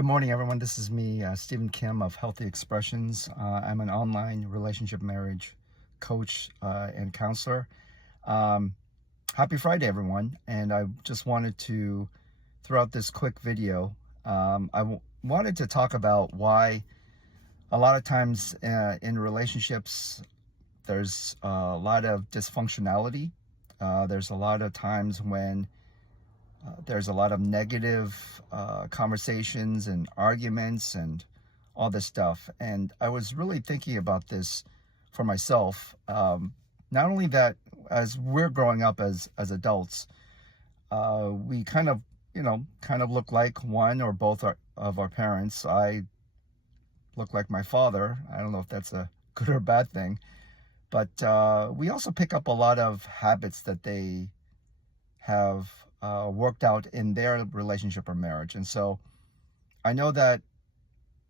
Good morning, everyone. This is me, Stephen Kim of Healthy Expressions. I'm an online relationship marriage coach and counselor. Um, Happy Friday, everyone. And I just wanted to throw out this quick video. Wanted to talk about why a lot of times in relationships, there's a lot of dysfunctionality. There's a lot of times when there's a lot of negative conversations and arguments and all this stuff. And I was really thinking about this for myself. Not only that, as we're growing up as adults, we kind of look like one or both of our parents. I look like my father. I don't know if that's a good or bad thing, but we also pick up a lot of habits that they have worked out in their relationship or marriage. And so I know that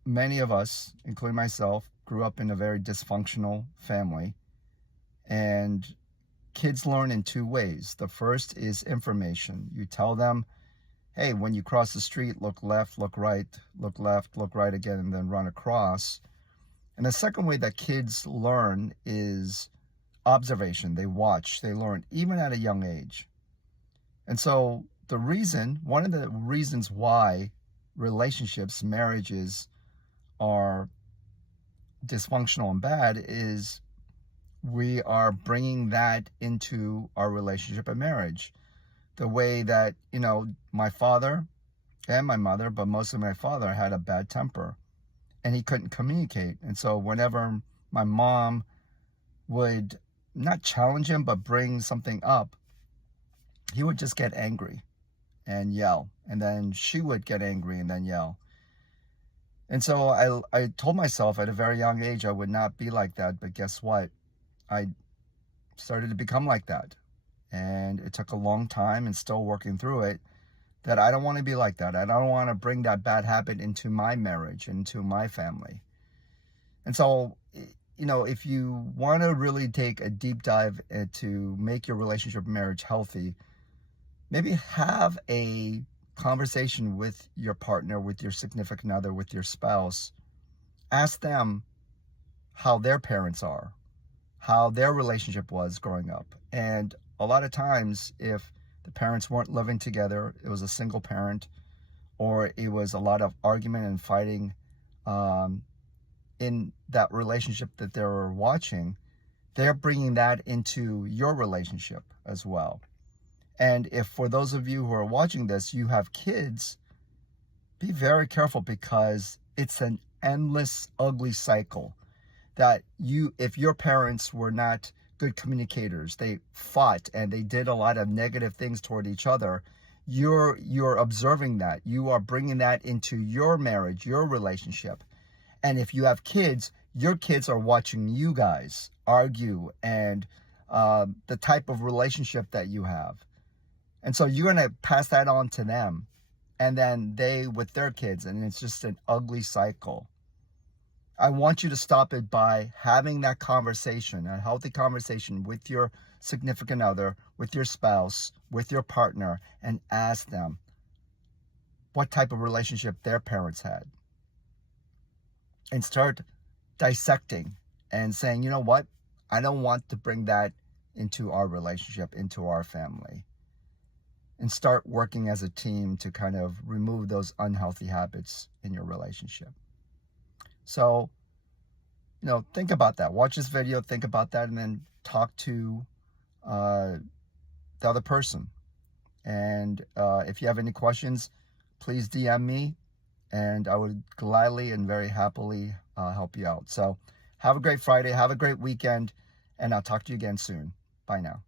many of us, including myself, grew up in a very dysfunctional family. And kids learn in two ways. The first is information. You tell them, hey, when you cross the street, look left, look right, look left, look right again, and then run across. And the second way that kids learn is observation. They watch, they learn, even at a young age. And so one of the reasons why relationships, marriages are dysfunctional and bad is we are bringing that into our relationship and marriage. The way that, my father and my mother, but mostly my father, had a bad temper and he couldn't communicate. And so whenever my mom would not challenge him, but bring something up, he would just get angry and yell. And then she would get angry and then yell. And so I told myself at a very young age I would not be like that. But guess what? I started to become like that. And it took a long time, and still working through it, that I don't want to be like that. I don't want to bring that bad habit into my marriage, into my family. And so, if you want to really take a deep dive to make your relationship and marriage healthy, maybe have a conversation with your partner, with your significant other, with your spouse. Ask them how their parents are, how their relationship was growing up. And a lot of times, if the parents weren't living together, it was a single parent, or it was a lot of argument and fighting in that relationship that they were watching, they're bringing that into your relationship as well. And if, for those of you who are watching this, you have kids, be very careful, because it's an endless, ugly cycle that if your parents were not good communicators, they fought and they did a lot of negative things toward each other, you're observing that. You are bringing that into your marriage, your relationship. And if you have kids, your kids are watching you guys argue and the type of relationship that you have. And so you're going to pass that on to them, and then they with their kids, and it's just an ugly cycle. I want you to stop it by having that conversation, a healthy conversation with your significant other, with your spouse, with your partner, and ask them what type of relationship their parents had. And start dissecting and saying, you know what? I don't want to bring that into our relationship, into our family. And start working as a team to kind of remove those unhealthy habits in your relationship. So, think about that. Watch this video, think about that, and then talk to the other person. And if you have any questions, please DM me, and I would gladly and very happily help you out. So have a great Friday, have a great weekend, and I'll talk to you again soon. Bye now.